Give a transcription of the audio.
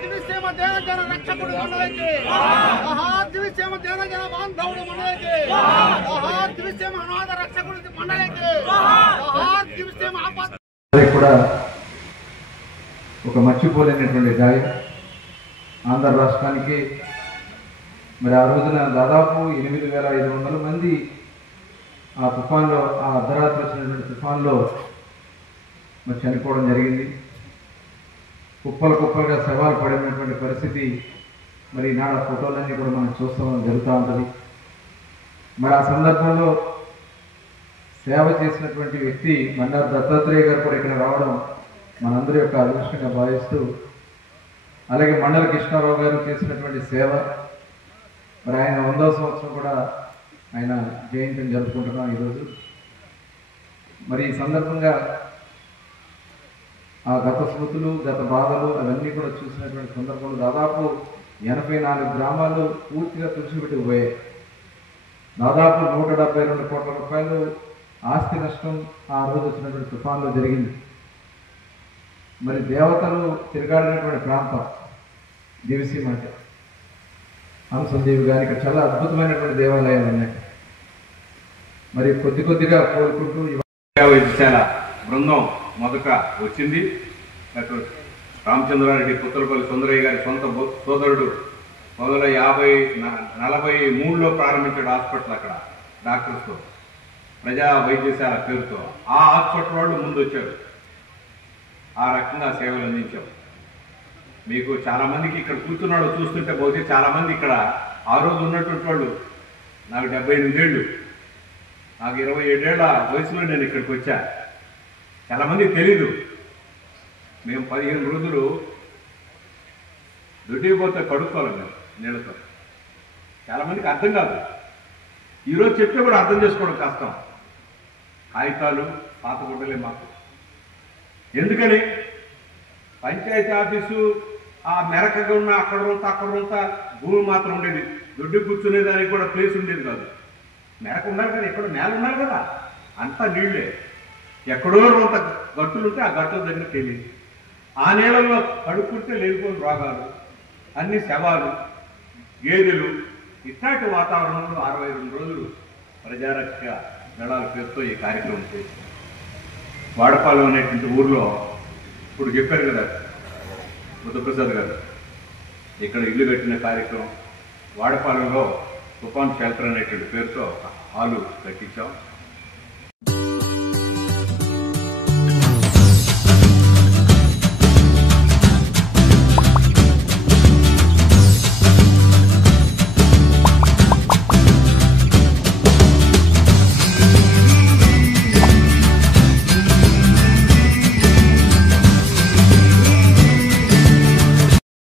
దివిసేమ దేవజన రక్షకుడు మండలికి దివిసేమ దేవజన బాంధవుడు మండలికి దివిసేమ అనాథ రక్షకుడు మండలికి దివిసేమ కూడా ఒక మర్చిపోలేనటువంటి గాయం. ఆంధ్ర రాష్ట్రానికి మరి ఆ రోజున దాదాపు 8,500 మంది ఆ తుఫాన్లో, ఆ అర్ధరాత్రి వచ్చినటువంటి తుఫాన్లో మరి చనిపోవడం జరిగింది. కుప్పలు కుప్పలుగా శవాలు పడినటువంటి పరిస్థితి మరి ఈనాడు ఫోటోలన్నీ కూడా మనం చూస్తాం జరుగుతూ ఉంటుంది. మరి ఆ సందర్భంలో సేవ చేసినటువంటి వ్యక్తి బండారు దత్తాత్రేయ గారు కూడా ఇక్కడ రావడం మనందరి యొక్క అదృష్టంగా భావిస్తూ, అలాగే మండల కృష్ణారావు గారు చేసినటువంటి సేవ, మరి ఆయన 100వ సంవత్సరం కూడా ఆయన జయంతిని జరుపుకుంటున్నాం ఈరోజు. మరి ఈ సందర్భంగా ఆ గత స్మృతులు, గత బాధలు అవన్నీ కూడా చూసినటువంటి సందర్భంలో దాదాపు 84 గ్రామాలు పూర్తిగా తుడిచిపెట్టుకుపోయాయి. దాదాపు 172 కోట్ల రూపాయలు ఆస్తి నష్టం ఆ రోజు వచ్చినటువంటి తుఫాన్లో జరిగింది. మరి దేవతలు తిరగాడినటువంటి ప్రాంతం దివిసీమ అంటే హంసదేవి గారి ఇక్కడ చాలా అద్భుతమైనటువంటి దేవాలయాలు ఉన్నాయి. మరి కొద్దిగా కోరుకుంటూ వైద్యశాల బృందం మొదట వచ్చింది. డాక్టర్ రామచంద్రారెడ్డి పుత్తలపల్లి సుందరయ్య గారి సొంత సోదరుడు 1943లో ప్రారంభించాడు హాస్పిటల్ అక్కడ డాక్టర్స్తో, ప్రజా వైద్యశాల పేరుతో. ఆ హాస్పిటల్ వాళ్ళు ముందు వచ్చారు. ఆ రకంగా సేవలు అందించాం. మీకు చాలామందికి ఇక్కడ కూర్చున్నాడు చూస్తుంటే పోతే చాలామంది ఇక్కడ ఆ రోజు ఉన్నటువంటి వాళ్ళు, నాకు 78 ఏళ్ళు, నాకు 27 ఏళ్ళ వయసులో నేను ఇక్కడికి వచ్చా. చాలామందికి తెలీదు, మేము 15 రోజులు దొడ్డికి పోతే కడుక్కోవాలి మేము నీళ్ళతో. చాలామందికి అర్థం కాదు. ఈరోజు చెప్తే కూడా అర్థం చేసుకోవడం కష్టం. కాగితాలు పాత గుడ్డలే మాకు. ఎందుకని పంచాయతీ ఆఫీసు ఆ మెరకగా ఉన్న అక్కడ భూమి మాత్రం ఉండేది. దొడ్డి కూర్చునేదానికి కూడా ప్లేస్ ఉండేది కాదు. మెరక ఉండాలి కదా, ఎక్కడో నేల ఉండాలి కదా, అంతా నీళ్లే. ఎక్కడో కొంత గట్టులు ఉంటే ఆ గట్టుల దగ్గర తెలియదు. ఆ నీళ్ళల్లో కడుక్కుంటే లేనిపోయిన రోగాలు, అన్ని శవాలు, గేదెలు, ఇట్లాంటి వాతావరణంలో 62 రోజులు ప్రజారక్ష దళాల పేరుతో ఈ కార్యక్రమం చేసి వాడపాలెం అనేటువంటి ఊర్లో ఇప్పుడు చెప్పారు కదా బుద్ధప్రసాద్ గారు, ఇక్కడ ఇల్లు కట్టిన కార్యక్రమం వాడపాలెంలో తుఫాన్ షెల్టర్ అనేటువంటి పేరుతో హాలు కట్టించాం.